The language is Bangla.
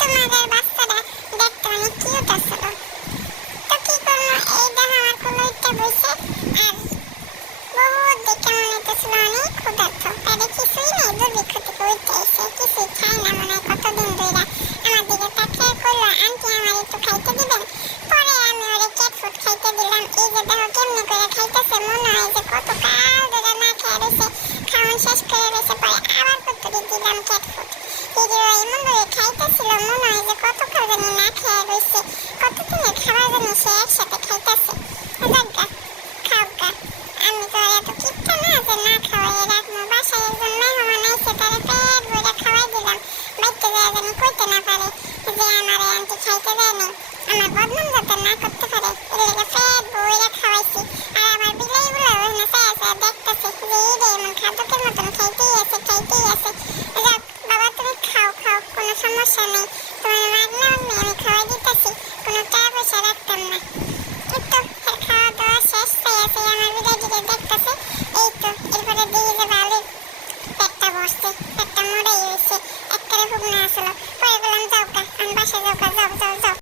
কিন্তু মাদার বাচ্চাটা দেখতে অনেক কিউট আসলো। তো কি করলো, এই দেখো আমার কুলুইটা বসে আর বহুত দেখে মনে হতেছিল অনেক ক্ষুধার্ত। পেটে কিছুই নেই, দুর্ভিক্ষ থেকে উঠতে এসে কিছুই খায় না মনে হয় কতদিন ধরে। আমার দিকে তাকিয়ে করলো, আন্টি আমার একটু খাইতে দিবেন? পরে আমি ওরে ক্যাট ফুড খাইতে দিলাম। এই যে দেখো কেমনে করে খাইতেছে, মনে হয় যে কত কাল ধরে না খেয়ে রয়েছে, খাওয়ান শেষ করে রয়েছে। পরে আবার কতটি দিলাম ক্যাট ফুড। দিদিও এমন করে খাইতেছিল, মনে হয় যে কত কাল জানি না খেয়ে রয়েছে, কতদিনের খাবার জানি সে একসাথে খাইতেছে। যাজ্ঞা, খাও গা। আমি তো আর এত কিপটা না যে না খাওয়াই রাখবো। বাসায় একজন মেহমান আইছে, তারে পেট ভরে খাওয়াই দিলাম। বাইতে যায় জানি কইতে না পারে যে আমার আন্টি খাইতে দেয়নি, আমার বদনাম যাতে না করতে পারে, এর লেগে পেট ভরে খাওয়াইছি। আর আমার বিলাইগুলো ওখানে চায়া চায়া দেখতেছে যে এই রে এমন খাদকের মতন খাইতেই আছে, খাইতেই আছে। যাক বাবা, তুমি খাও খাও, কোনো সমস্যা নেই, তোমার মাগনা আমি খাওয়াই দিতেছি, কোনো টাকা পয়সা রাখতাম না। এই তো খাওয়া দাওয়া শেষ, চাইয়া চাইয়া আমার বিলাই দিকে দেখতেছে। এই তো এরপরে দিয়ে যে ভালো পেটটা বসছে, পেটটা মোড়াই হয়েছে, একটা খুব না আসলো। পরে বললাম যাও গা, আমি বাসায় যাও গা, যাও যাও যাও।